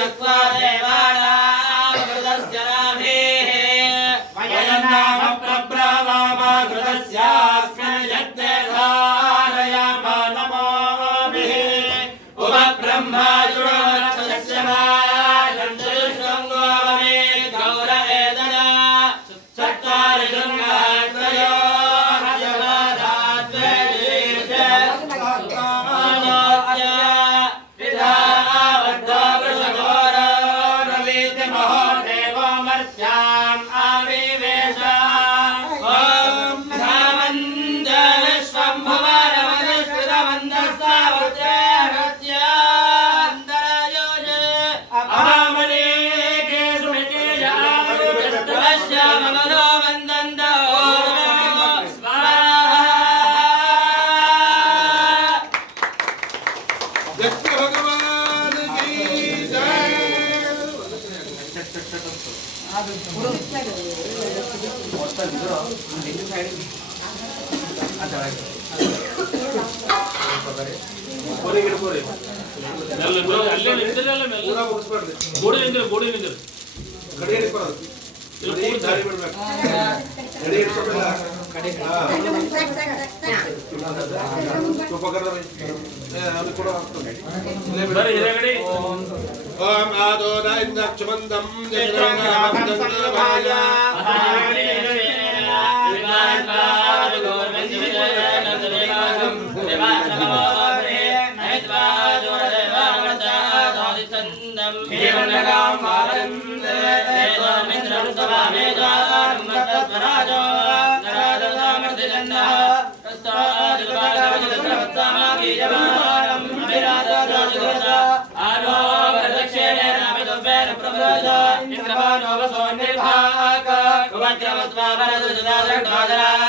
यज्ञा देवानां कृतस्य नाभिः वयं नाम प्रब्रवामा कृतस्यास्मिन् यज्ञे धारयामा नमोभिः उपब्रह्मा जुडोरक्षस्य मायन्द्रशृङ्गोमे गौर एदना चत्वारि गङ्गात्रयो ओम आदोदा इंद्रक्षमंदम जयरंगनामंदनभाया इंद्रवानो वसो निर्भाक वज्रवस्वा वरदुदादर